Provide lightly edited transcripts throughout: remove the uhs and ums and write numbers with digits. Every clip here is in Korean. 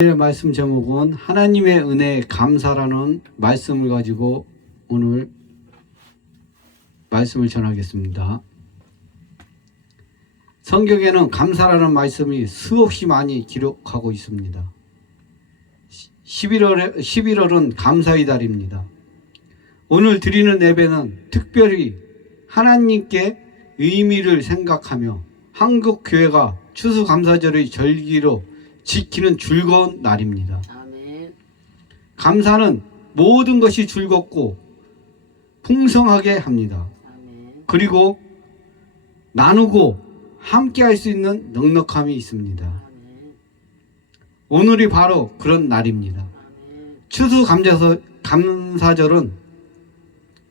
오늘의 말씀 제목은 하나님의 은혜에 감사라는 말씀을 가지고 오늘 말씀을 전하겠습니다. 성경에는 감사라는 말씀이 수없이 많이 기록하고 있습니다. 11월은 감사의 달입니다. 오늘 드리는 예배는 특별히 하나님께 의미를 생각하며 한국교회가 추수감사절의 절기로 지키는 즐거운 날입니다. 아멘. 감사는 모든 것이 즐겁고 풍성하게 합니다. 아멘. 그리고 나누고 함께 할 수 있는 넉넉함이 있습니다. 아멘. 오늘이 바로 그런 날입니다. 아멘. 추수감사절은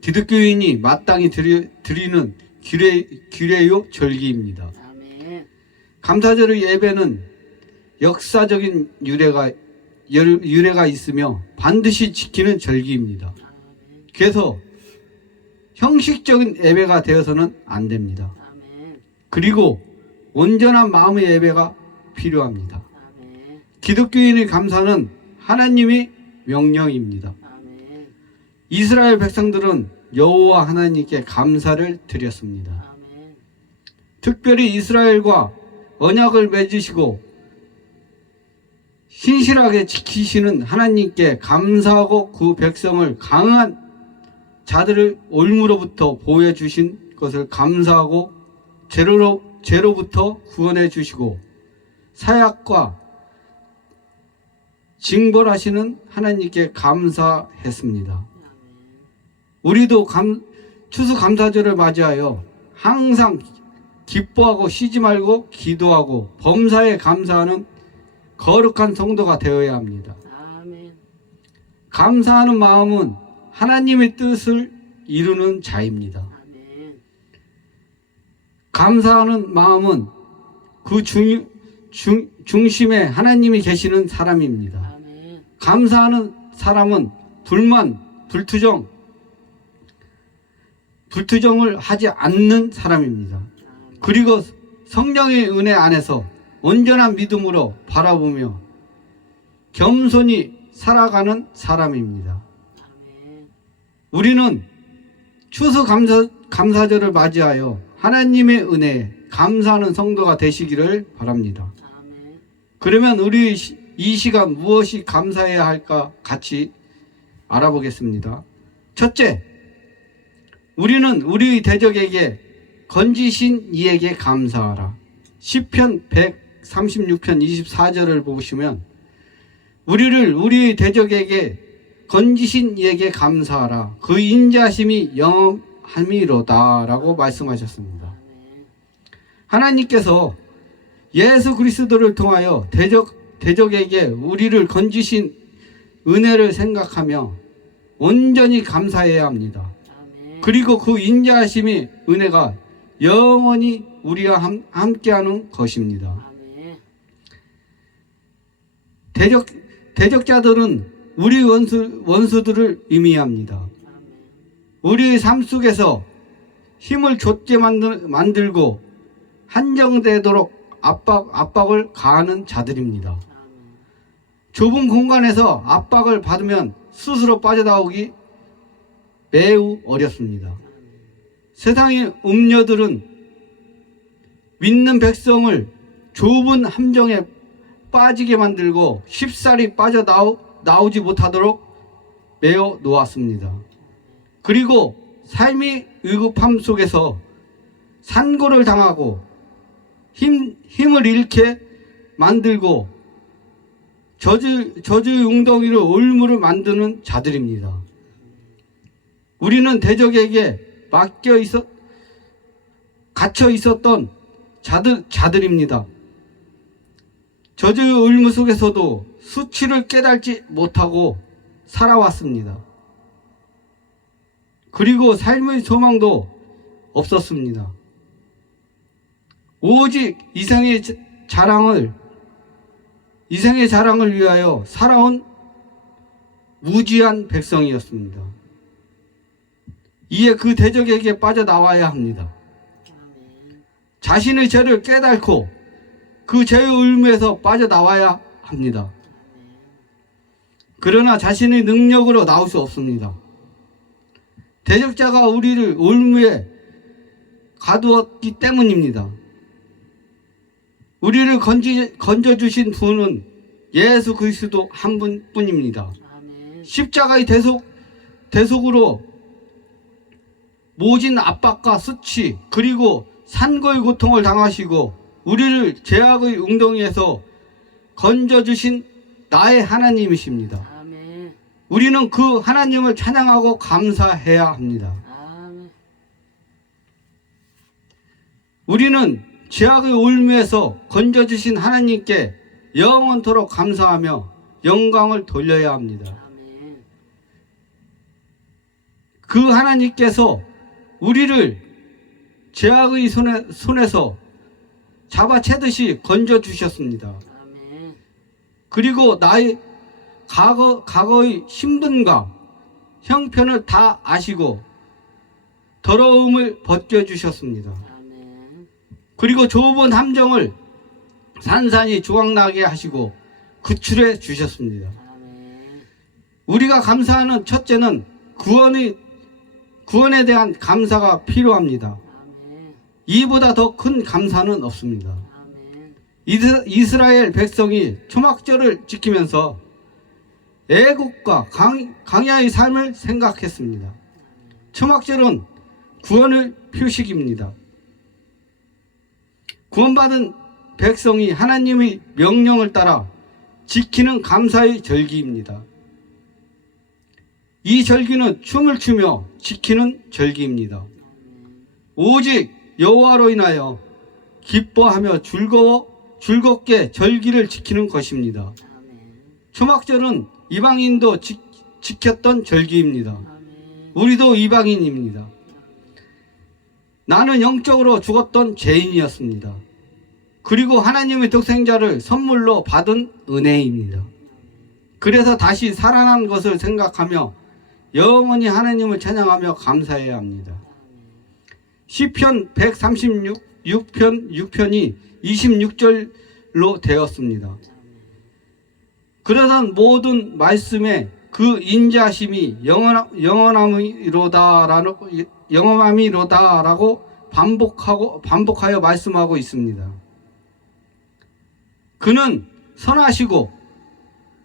기독교인이 마땅히 드리는 규례요 절기입니다. 아멘. 감사절의 예배는 역사적인 유래가 있으며 반드시 지키는 절기입니다. 그래서 형식적인 예배가 되어서는 안 됩니다. 아멘. 그리고 온전한 마음의 예배가 필요합니다. 아멘. 기독교인의 감사는 하나님의 명령입니다. 아멘. 이스라엘 백성들은 여호와 하나님께 감사를 드렸습니다. 아멘. 특별히 이스라엘과 언약을 맺으시고 신실하게 지키시는 하나님께 감사하고 그 백성을 강한 자들을 올무로부터 보호해주신 것을 감사하고 죄로부터 구원해 주시고 사약과 징벌하시는 하나님께 감사했습니다. 우리도 추수감사절을 맞이하여 항상 기뻐하고 쉬지 말고 기도하고 범사에 감사하는 거룩한 성도가 되어야 합니다. 아멘. 감사하는 마음은 하나님의 뜻을 이루는 자입니다. 아멘. 감사하는 마음은 그 중심에 하나님이 계시는 사람입니다. 아멘. 감사하는 사람은 불만, 불투정을 하지 않는 사람입니다. 그리고 성령의 은혜 안에서 온전한 믿음으로 바라보며 겸손히 살아가는 사람입니다. 아멘. 우리는 추수감사절을 맞이하여 하나님의 은혜에 감사하는 성도가 되시기를 바랍니다. 아멘. 그러면 우리 이 시간 무엇이 감사해야 할까 같이 알아보겠습니다. 첫째, 우리는 우리의 대적에게 건지신 이에게 감사하라. 시편 136편 24절을 보시면 우리의 대적에게 건지신 이에게 감사하라. 그 인자심이 영원함이로다 라고 말씀하셨습니다. 하나님께서 예수 그리스도를 통하여 대적에게 우리를 건지신 은혜를 생각하며 온전히 감사해야 합니다. 아멘. 그리고 그 인자하심의 은혜가 영원히 우리와 함께하는 것입니다. 아멘. 대적자들은 우리 원수들을 의미합니다. 아멘. 우리의 삶 속에서 힘을 좇게 만들고 한정되도록 압박을 가하는 자들입니다. 아멘. 좁은 공간에서 압박을 받으면 스스로 빠져나오기 매우 어렵습니다. 세상의 음녀들은 믿는 백성을 좁은 함정에 빠지게 만들고 쉽사리 빠져나오지 못하도록 메어 놓았습니다. 그리고 삶의 의급함 속에서 산고를 당하고 힘을 잃게 만들고 저주의 웅덩이로 올무를 만드는 자들입니다. 우리는 대적에게 갇혀 있었던 자들입니다. 저주의 올무 속에서도 수치를 깨닫지 못하고 살아왔습니다. 그리고 삶의 소망도 없었습니다. 오직 이생의 자랑을 위하여 살아온 무지한 백성이었습니다. 이에 그 대적에게 빠져나와야 합니다. 아멘. 자신의 죄를 깨닫고 그 죄의 울무에서 빠져나와야 합니다. 아멘. 그러나 자신의 능력으로 나올 수 없습니다. 대적자가 우리를 올무에 가두었기 때문입니다. 우리를 건져주신 분은 예수 그리스도 한 분뿐입니다. 아멘. 십자가의 대속으로 모진 압박과 수치 그리고 산고의 고통을 당하시고 우리를 죄악의 웅덩이에서 건져주신 나의 하나님이십니다. 아멘. 우리는 그 하나님을 찬양하고 감사해야 합니다. 아멘. 우리는 죄악의 올무에서 건져주신 하나님께 영원토록 감사하며 영광을 돌려야 합니다. 아멘. 그 하나님께서 우리를 죄악의 손에서 잡아채듯이 건져주셨습니다. 아멘. 그리고 나의 과거의 신분과 형편을 다 아시고 더러움을 벗겨주셨습니다. 아멘. 그리고 좁은 함정을 산산이 조각나게 하시고 구출해 주셨습니다. 아멘. 우리가 감사하는 첫째는 구원에 대한 감사가 필요합니다. 아멘. 이보다 더 큰 감사는 없습니다. 아멘. 이스라엘 백성이 초막절을 지키면서 애국과 강야의 삶을 생각했습니다. 초막절은 구원의 표식입니다. 구원받은 백성이 하나님의 명령을 따라 지키는 감사의 절기입니다. 이 절기는 춤을 추며 지키는 절기입니다. 오직 여호와로 인하여 기뻐하며 즐겁게 절기를 지키는 것입니다. 아멘. 초막절은 이방인도 지켰던 절기입니다. 아멘. 우리도 이방인입니다. 나는 영적으로 죽었던 죄인이었습니다. 그리고 하나님의 독생자를 선물로 받은 은혜입니다. 그래서 다시 살아난 것을 생각하며 영원히 하나님을 찬양하며 감사해야 합니다. 시편 136편 6편이 26절로 되었습니다. 그러던 모든 말씀에 그 인자심이 영원함이로다라고 반복하여 말씀하고 있습니다. 그는 선하시고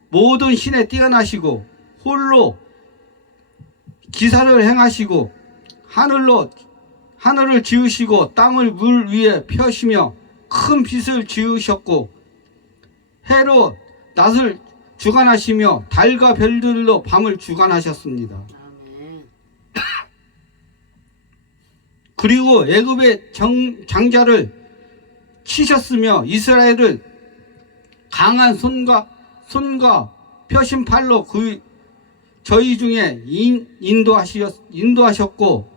모든 신에 뛰어나시고 홀로 기사를 행하시고 하늘을 지으시고 땅을 물 위에 펴시며 큰 빛을 지으셨고 해로 낮을 주관하시며 달과 별들로 밤을 주관하셨습니다. 아멘. 그리고 애굽의 장자를 치셨으며 이스라엘을 강한 손과 펴신 팔로 저희 중에 인도하셨고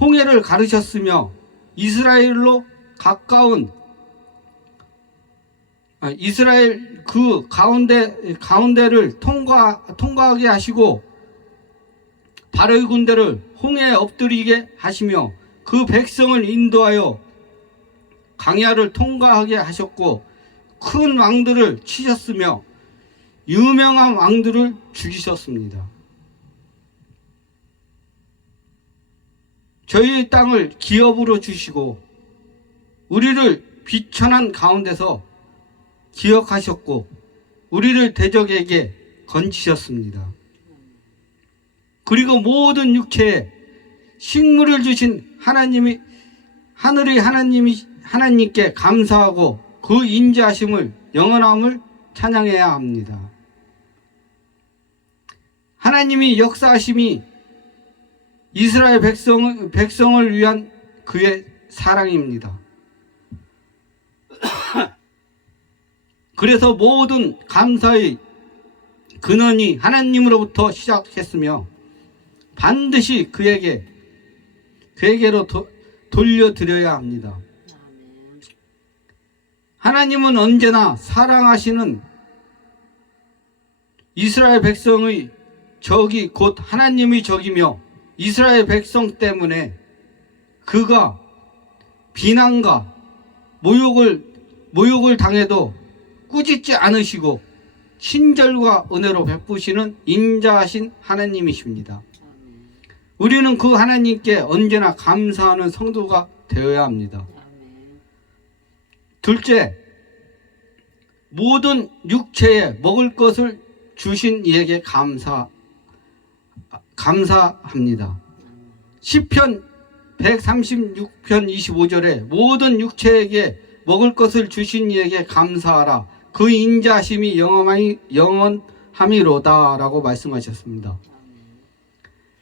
홍해를 가르셨으며 이스라엘로 가까운 이스라엘 그 가운데를 통과하게 하시고 바로의 군대를 홍해에 엎드리게 하시며 그 백성을 인도하여 강야를 통과하게 하셨고 큰 왕들을 치셨으며 유명한 왕들을 죽이셨습니다. 저희의 땅을 기업으로 주시고 우리를 비천한 가운데서 기억하셨고 우리를 대적에게 건지셨습니다. 그리고 모든 육체에 식물을 주신 하늘의 하나님께 감사하고 그 인자하심을 영원함을 찬양해야 합니다. 하나님이 역사하심이 이스라엘 백성을 위한 그의 사랑입니다. 그래서 모든 감사의 근원이 하나님으로부터 시작했으며 반드시 그에게로 돌려드려야 합니다. 아멘. 하나님은 언제나 사랑하시는 이스라엘 백성의 적이 곧 하나님의 적이며 이스라엘 백성 때문에 그가 비난과 모욕을 당해도 꾸짖지 않으시고 친절과 은혜로 베푸시는 인자하신 하나님이십니다. 아멘. 우리는 그 하나님께 언제나 감사하는 성도가 되어야 합니다. 아멘. 둘째, 모든 육체에 먹을 것을 주신 이에게 감사합니다. 시편 136편 25절에 모든 육체에게 먹을 것을 주신 이에게 감사하라. 그 인자심이 영원함이로다 라고 말씀하셨습니다.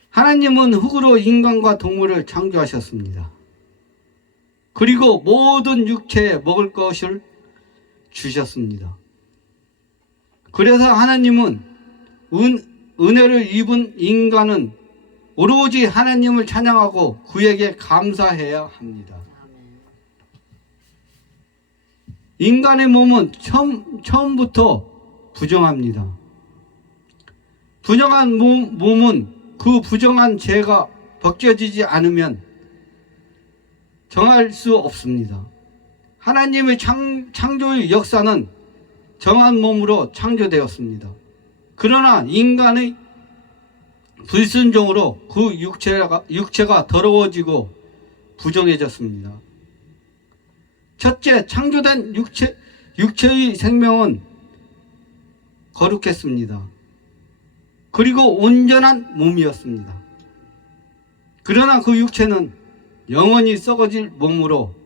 하나님은 흙으로 인간과 동물을 창조하셨습니다. 그리고 모든 육체에 먹을 것을 주셨습니다. 그래서 하나님은 은혜를 입은 인간은 오로지 하나님을 찬양하고 그에게 감사해야 합니다. 아멘. 인간의 몸은 처음부터 부정합니다. 부정한 몸은 그 부정한 죄가 벗겨지지 않으면 정할 수 없습니다. 하나님의 창조의 역사는 정한 몸으로 창조되었습니다. 그러나 인간의 불순종으로 그 육체가 더러워지고 부정해졌습니다. 첫째, 창조된 육체의 생명은 거룩했습니다. 그리고 온전한 몸이었습니다. 그러나 그 육체는 영원히 썩어질 몸으로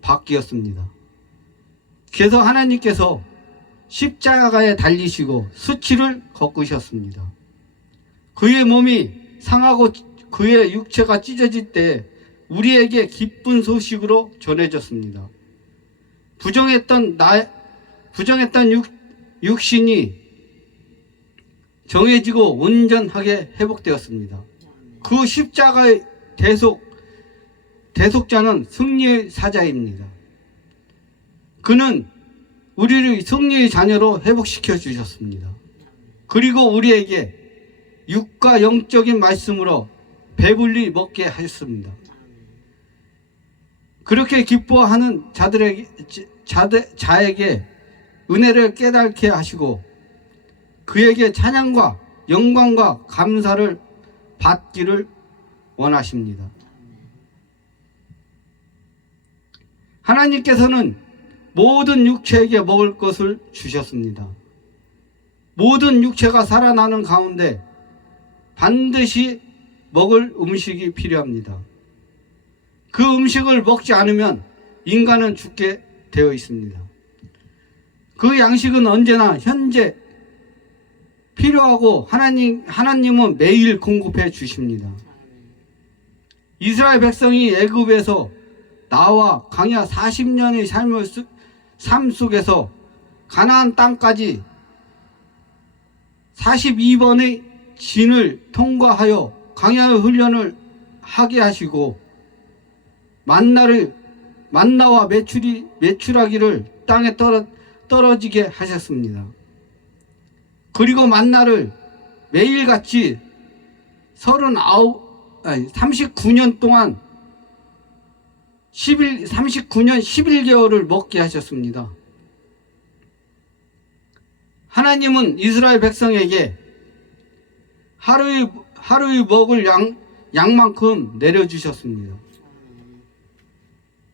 바뀌었습니다. 그래서 하나님께서 십자가에 달리시고 수치를 겪으셨습니다. 그의 몸이 상하고 그의 육체가 찢어질 때 우리에게 기쁜 소식으로 전해졌습니다. 부정했던 육신이 정해지고 온전하게 회복되었습니다. 그 십자가의 대속자는 승리의 사자입니다. 그는 우리를 승리의 자녀로 회복시켜 주셨습니다. 그리고 우리에게 육과 영적인 말씀으로 배불리 먹게 하셨습니다. 그렇게 기뻐하는 자에게 은혜를 깨닫게 하시고 그에게 찬양과 영광과 감사를 받기를 원하십니다. 하나님께서는 모든 육체에게 먹을 것을 주셨습니다. 모든 육체가 살아나는 가운데 반드시 먹을 음식이 필요합니다. 그 음식을 먹지 않으면 인간은 죽게 되어 있습니다. 그 양식은 언제나 현재 필요하고 하나님은 매일 공급해 주십니다. 이스라엘 백성이 애굽에서 나와 광야 40년의 삶 속에서 가나안 땅까지 42번의 진을 통과하여 광야의 훈련을 하게 하시고 만나와 메추라기를 땅에 떨어지게 하셨습니다. 그리고 만나를 매일같이 39년 동안 39년 11개월을 먹게 하셨습니다. 하나님은 이스라엘 백성에게 하루의 먹을 양만큼 내려주셨습니다.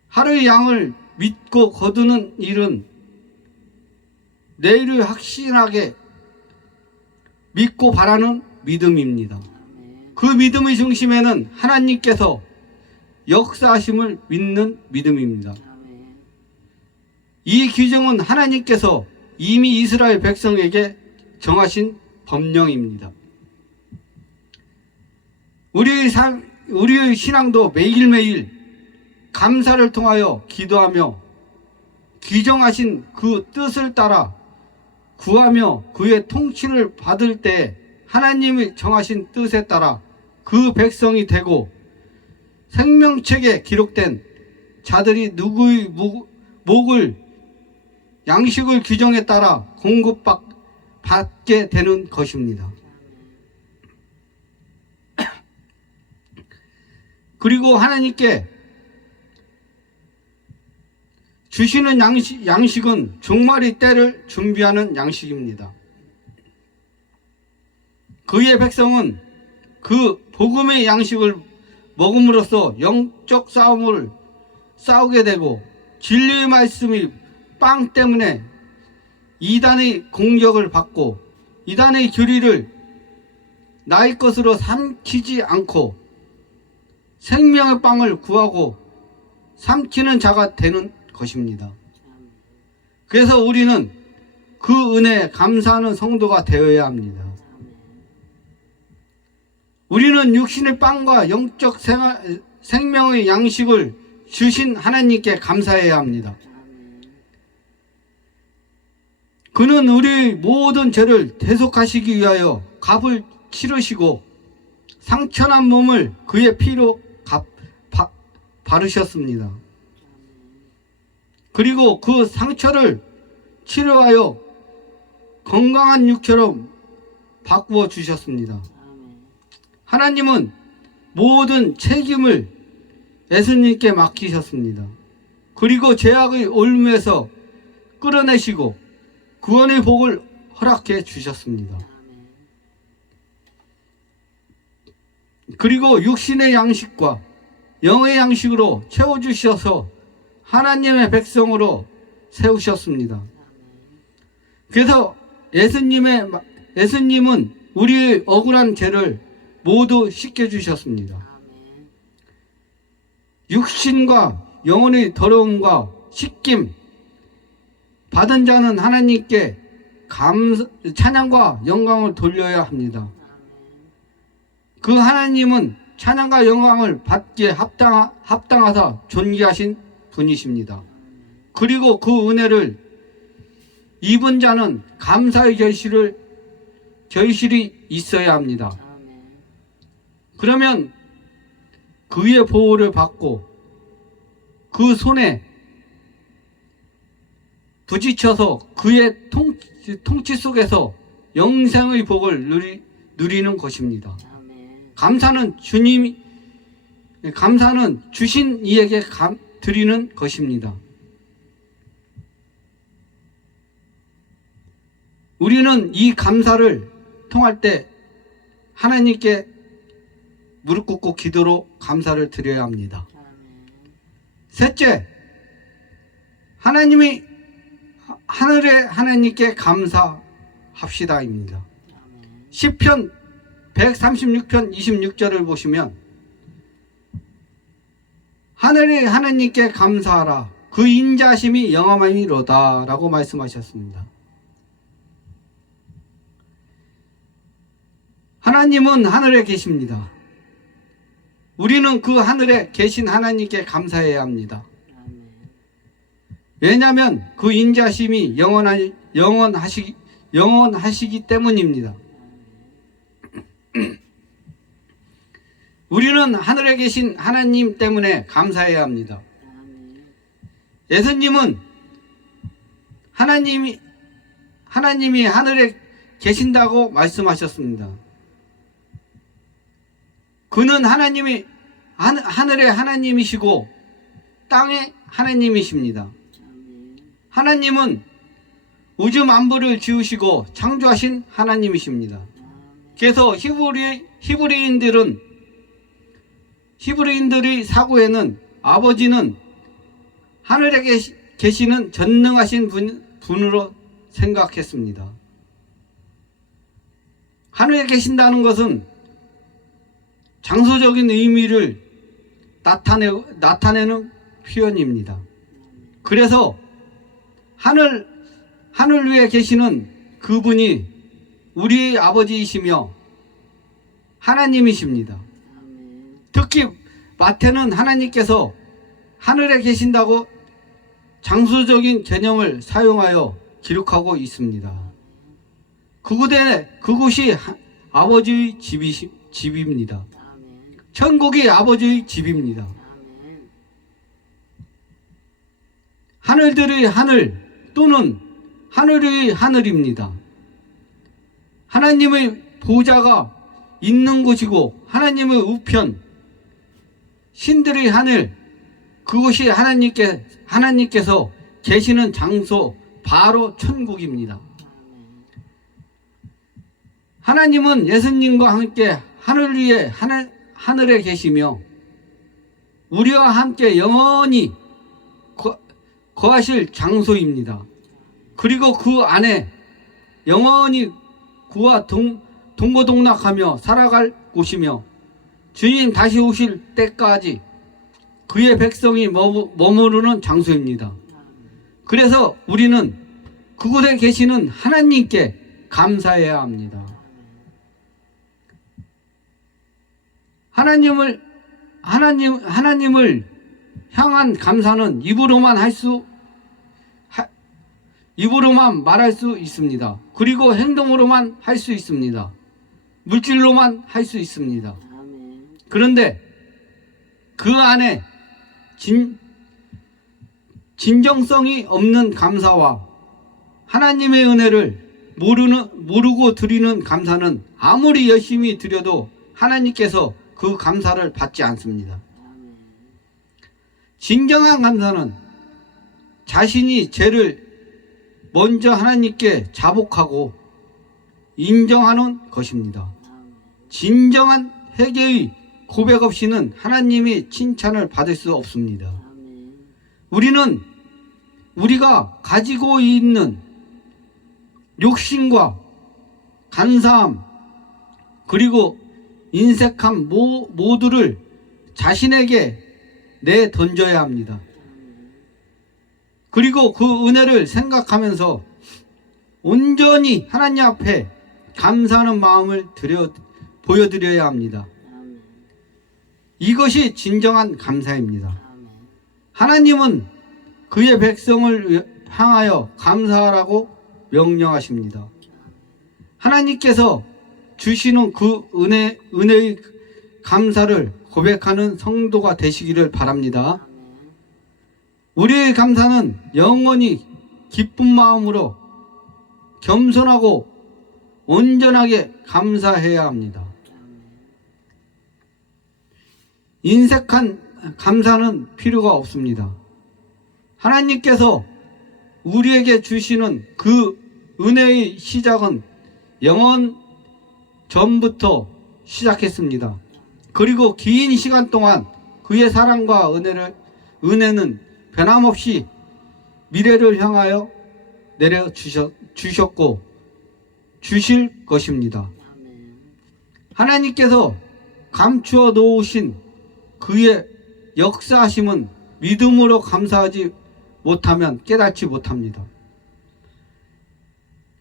하루의 양을 믿고 거두는 일은 내일을 확신하게 믿고 바라는 믿음입니다. 그 믿음의 중심에는 하나님께서 역사하심을 믿는 믿음입니다. 이 규정은 하나님께서 이미 이스라엘 백성에게 정하신 법령입니다. 우리의 신앙도 매일매일 감사를 통하여 기도하며 규정하신 그 뜻을 따라 구하며 그의 통치를 받을 때 하나님이 정하신 뜻에 따라 그 백성이 되고 생명책에 기록된 자들이 누구의 목을 양식을 규정에 따라 공급받게 되는 것입니다. 그리고 하나님께 주시는 양식은 종말의 때를 준비하는 양식입니다. 그의 백성은 그 복음의 양식을 먹음으로써 영적 싸움을 싸우게 되고 진리의 말씀이 빵 때문에 이단의 공격을 받고 이단의 교리를 나의 것으로 삼키지 않고 생명의 빵을 구하고 삼키는 자가 되는 것입니다. 그래서 우리는 그 은혜에 감사하는 성도가 되어야 합니다. 우리는 육신의 빵과 영적 생명의 양식을 주신 하나님께 감사해야 합니다. 그는 우리 모든 죄를 대속하시기 위하여 값을 치르시고 상처난 몸을 그의 피로 바르셨습니다. 그리고 그 상처를 치료하여 건강한 육처럼 바꾸어 주셨습니다. 하나님은 모든 책임을 예수님께 맡기셨습니다. 그리고 죄악의 올무에서 끌어내시고 구원의 복을 허락해 주셨습니다. 그리고 육신의 양식과 영의 양식으로 채워주셔서 하나님의 백성으로 세우셨습니다. 그래서 예수님은 우리의 억울한 죄를 모두 씻겨주셨습니다. 육신과 영혼의 더러움과 씻김 받은 자는 하나님께 찬양과 영광을 돌려야 합니다. 그 하나님은 찬양과 영광을 받기에 합당하사 존귀하신 분이십니다. 그리고 그 은혜를 입은 자는 감사의 결실이 있어야 합니다. 그러면 그의 보호를 받고 그 손에 부딪혀서 그의 통치 속에서 영생의 복을 누리는 것입니다. 감사는 주신 이에게 드리는 것입니다. 우리는 이 감사를 통할 때 하나님께 무릎 꿇고 기도로 감사를 드려야 합니다. 셋째, 하늘의 하나님께 감사합시다입니다. 시편 136편 26절을 보시면 하늘의 하나님께 감사하라 그 인자심이 영원하미로다 라고 말씀하셨습니다. 하나님은 하늘에 계십니다. 우리는 그 하늘에 계신 하나님께 감사해야 합니다. 왜냐하면 그 인자심이 영원하시기 때문입니다. 우리는 하늘에 계신 하나님 때문에 감사해야 합니다. 예수님은 하나님이 하늘에 계신다고 말씀하셨습니다. 그는 하늘의 하나님이시고 땅의 하나님이십니다. 하나님은 우주 만물을 지으시고 창조하신 하나님이십니다. 그래서 히브리인들의 사고에는 아버지는 하늘에 계시는 전능하신 분으로 생각했습니다. 하늘에 계신다는 것은 장소적인 의미를 나타내는 표현입니다. 그래서 하늘 위에 계시는 그분이 우리의 아버지이시며 하나님이십니다. 특히 마태는 하나님께서 하늘에 계신다고 장소적인 개념을 사용하여 기록하고 있습니다. 그곳이 아버지의 집입니다. 천국이 아버지의 집입니다. 하늘들의 하늘 또는 하늘의 하늘입니다. 하나님의 보좌가 있는 곳이고 하나님의 우편 신들의 하늘 그곳이 하나님께서 계시는 장소 바로 천국입니다. 하나님은 예수님과 함께 하늘 위에 하늘에 계시며 우리와 함께 영원히 거하실 장소입니다. 그리고 그 안에 영원히 그와 동고동락하며 살아갈 곳이며 주님 다시 오실 때까지 그의 백성이 머무르는 장소입니다. 그래서 우리는 그곳에 계시는 하나님께 감사해야 합니다. 하나님을 향한 감사는 입으로만 말할 수 있습니다. 그리고 행동으로만 할 수 있습니다. 물질로만 할 수 있습니다. 아멘. 그런데 그 안에 진정성이 없는 감사와 하나님의 은혜를 모르고 드리는 감사는 아무리 열심히 드려도 하나님께서 그 감사를 받지 않습니다. 아멘. 진정한 감사는 자신이 죄를 먼저 하나님께 자복하고 인정하는 것입니다. 아멘. 진정한 회개의 고백 없이는 하나님이 칭찬을 받을 수 없습니다. 아멘. 우리가 가지고 있는 욕심과 간사함 그리고 인색함 모두를 자신에게 내던져야 합니다. 그리고 그 은혜를 생각하면서 온전히 하나님 앞에 감사하는 마음을 보여드려야 합니다. 아멘. 이것이 진정한 감사입니다. 아멘. 하나님은 그의 백성을 향하여 감사하라고 명령하십니다. 하나님께서 주시는 그 은혜의 감사를 고백하는 성도가 되시기를 바랍니다. 아멘. 우리의 감사는 영원히 기쁜 마음으로 겸손하고 온전하게 감사해야 합니다. 인색한 감사는 필요가 없습니다. 하나님께서 우리에게 주시는 그 은혜의 시작은 영원 전부터 시작했습니다. 그리고 긴 시간 동안 그의 사랑과 은혜는 변함없이 미래를 향하여 내려주셨고 주실 것입니다. 아멘. 하나님께서 감추어 놓으신 그의 역사하심은 믿음으로 감사하지 못하면 깨닫지 못합니다.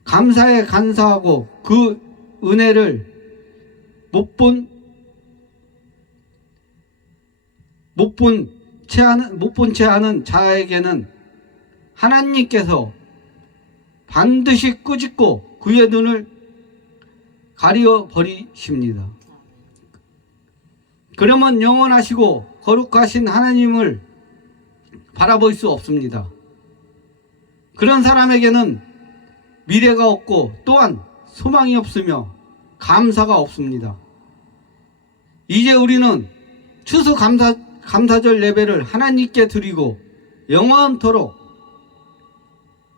감사에 간사하고 그 은혜를 못 본 채 하는 자에게는 하나님께서 반드시 꾸짖고 그의 눈을 가리어 버리십니다. 그러면 영원하시고 거룩하신 하나님을 바라볼 수 없습니다. 그런 사람에게는 미래가 없고 또한 소망이 없으며 감사가 없습니다. 이제 우리는 추수감사절 예배를 하나님께 드리고 영원토록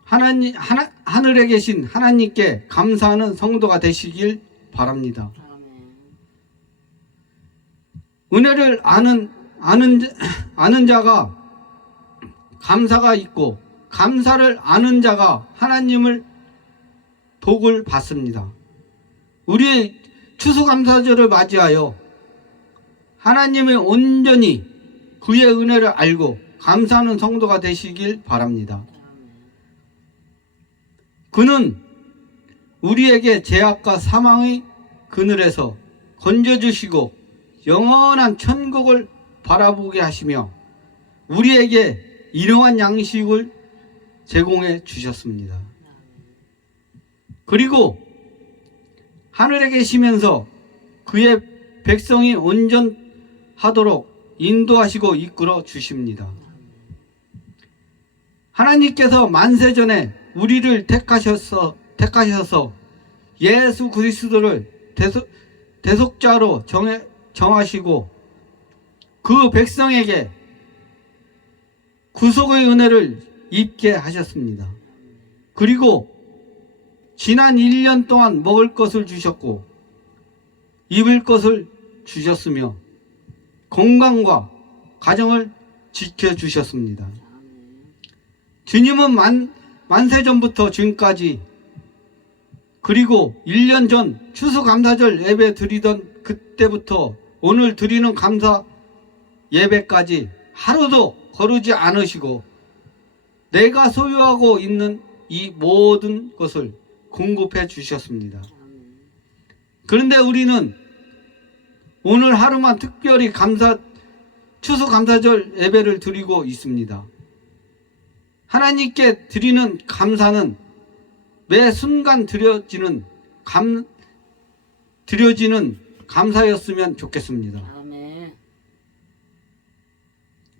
하늘에 계신 하나님께 감사하는 성도가 되시길 바랍니다. 아멘. 은혜를 아는 자가 감사가 있고 감사를 아는 자가 하나님을 복을 받습니다. 우리의 추수감사절을 맞이하여 하나님의 온전히 그의 은혜를 알고 감사하는 성도가 되시길 바랍니다. 그는 우리에게 죄악과 사망의 그늘에서 건져주시고 영원한 천국을 바라보게 하시며 우리에게 일용한 양식을 제공해 주셨습니다. 그리고 하늘에 계시면서 그의 백성이 온전하도록 인도하시고 이끌어 주십니다. 하나님께서 만세전에 우리를 택하셔서 예수 그리스도를 대속자로 정하시고 그 백성에게 구속의 은혜를 입게 하셨습니다. 그리고 지난 1년 동안 먹을 것을 주셨고 입을 것을 주셨으며 건강과 가정을 지켜주셨습니다. 주님은 만세 전부터 지금까지 그리고 1년 전 추수감사절 예배 드리던 그때부터 오늘 드리는 감사 예배까지 하루도 거르지 않으시고 내가 소유하고 있는 이 모든 것을 공급해 주셨습니다. 그런데 우리는 오늘 하루만 특별히 추수감사절 예배를 드리고 있습니다. 하나님께 드리는 감사는 매 순간 드려지는 감사였으면 좋겠습니다. 아멘.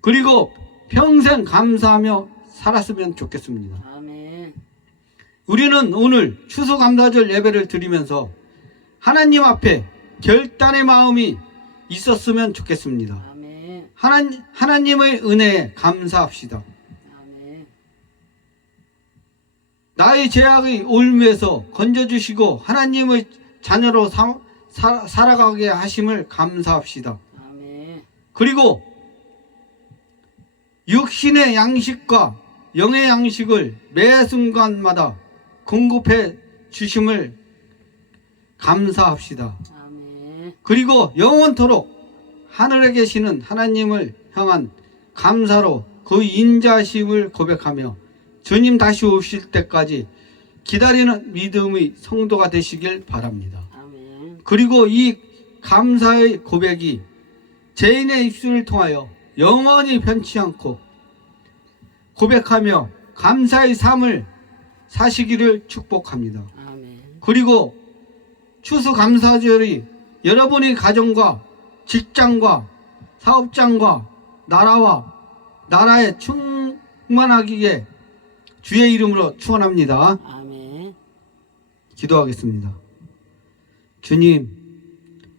그리고 평생 감사하며 살았으면 좋겠습니다. 아멘. 우리는 오늘 추수감사절 예배를 드리면서 하나님 앞에 결단의 마음이 있었으면 좋겠습니다. 아멘. 하나님의 은혜에 감사합시다. 아멘. 나의 죄악의 올무에서 건져주시고 하나님의 자녀로 살아가게 하심을 감사합시다. 아멘. 그리고 육신의 양식과 영의 양식을 매 순간마다 공급해 주심을 감사합시다. 아멘. 그리고 영원토록 하늘에 계시는 하나님을 향한 감사로 그 인자심을 고백하며 주님 다시 오실 때까지 기다리는 믿음의 성도가 되시길 바랍니다. 아멘. 그리고 이 감사의 고백이 죄인의 입술을 통하여 영원히 변치 않고 고백하며 감사의 삶을 사시기를 축복합니다. 아멘. 그리고 추수감사절이 여러분의 가정과 직장과 사업장과 나라에 충만하기에 주의 이름으로 축원합니다. 아멘. 기도하겠습니다. 주님,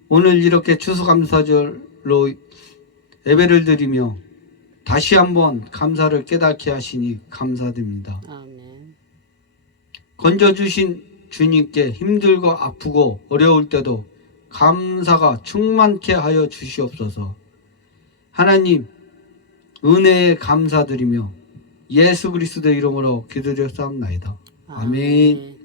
오늘 이렇게 추수감사절로 예배를 드리며 다시 한번 감사를 깨닫게 하시니 감사드립니다. 아멘. 건져주신 주님께 힘들고 아프고 어려울 때도 감사가 충만케 하여 주시옵소서. 하나님, 은혜에 감사드리며 예수 그리스도 이름으로 기도드렸사옵나이다. 아멘.